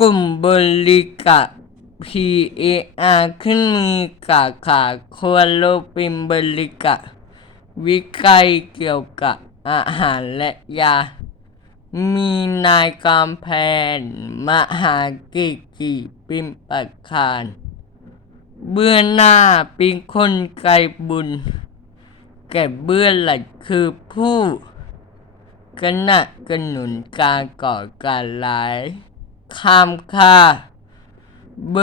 กลุ่มบริกะ PAR ขึ้นมีกาขาควรโลปินบริกะวิจัยเกี่ยวกับอาหารและยา มีนายกำแพงมหากิกิปิมปักคาร เบื้องหน้าเป็นคนไกลบุญ แก่เบื้องหลังคือผู้กระกระหนุนการก่อการร้าย ข้ามค่าบ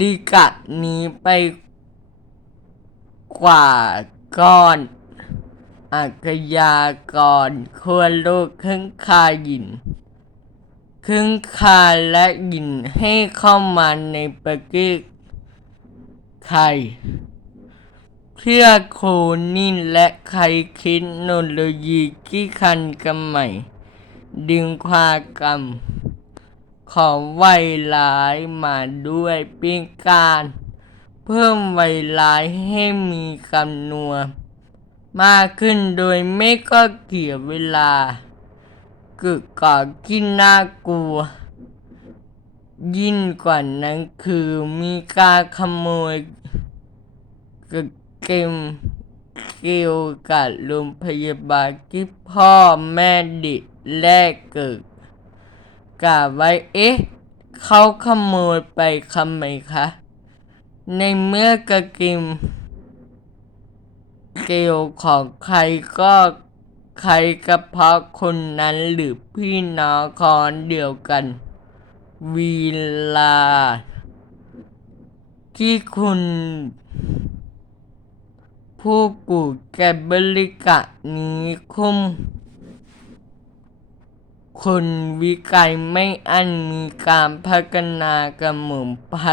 ริกะหนี้ไปกว่าก่อนอาชญากรควรโลกครึ่งคาหยินครึ่งคาและหยินให้เข้ามาในประเทศไทยเพื่อโคนินและใครคิดโนโลยีที่คันกันใหม่ ดึงความกรรมของไวร้ายมาด้วยเป็นการ เพิ่มไวร้ายให้มีจำนวนมากขึ้นโดยไม่ก็เกี่ยวเวลาเกิดก่อนที่น่ากลัว ยิ่งกว่านั้นคือมีการขโมยเกม เกี่ยวกับโรงพยาบาลที่พ่อแม่ด็กแรกเกิดกล่าวไว้เอ๊ะ เขาขโมยไปทำไมคะ ในเมื่อกระกิม เกลของใครก็ใครก็เพราะคนนั้นหรือพี่น้องคอนเดียวกัน วีลา ที่คุณ ผู้กูแก่บริกะนี้คุ้มคนวิจัยไม่อันมีการพัฒนากระหมุนไพร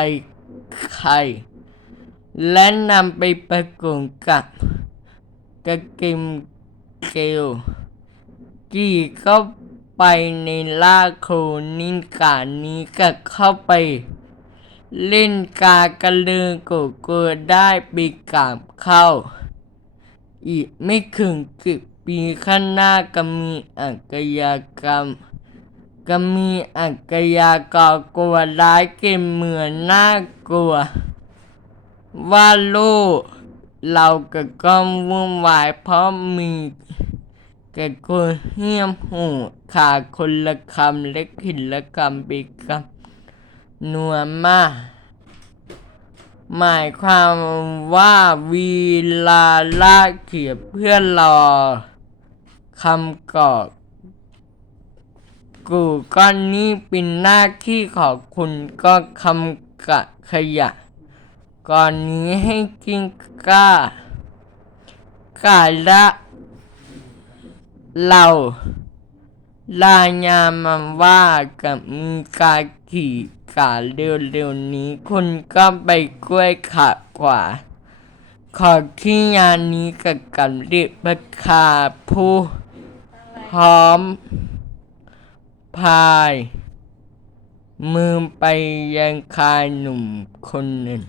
ไข่และนำไปประกอบกับกระเกมเกลกี่เข้าไปในล่าโคนินการนี้ก็เข้าไป เล่นกากระลืองโกโก้ได้ปีกาบเข้า อีกไม่ถึงสิบปีข้างหน้าก็มีอาชญากรรม ก็มีอาชญากรกลัวร้ายเกมเหมือนน่ากลัว ว่าลูกเราก็ก้องวุ่นวายเพราะมีแก่คนเหี้ยมหูขาดคนละคำและขินละคำไปคำ นัวมาก หมายความว่าวีลาลาเขียนเพื่อรอคำกอบกูก้อนนี้เป็นหน้าที่ของคุณก็คำกะขยะ ก่อนนี้ให้กินก้ากาละเรา ลายงานมันว่ากับมีการขี่กาเร็วๆนี้คุณก็ไปกล้วยขาขวาขอขี้งานนี้กับกันเรียกประคาผู้พร้อม พาย มือไปยังคายหนุ่มคนหนึ่ง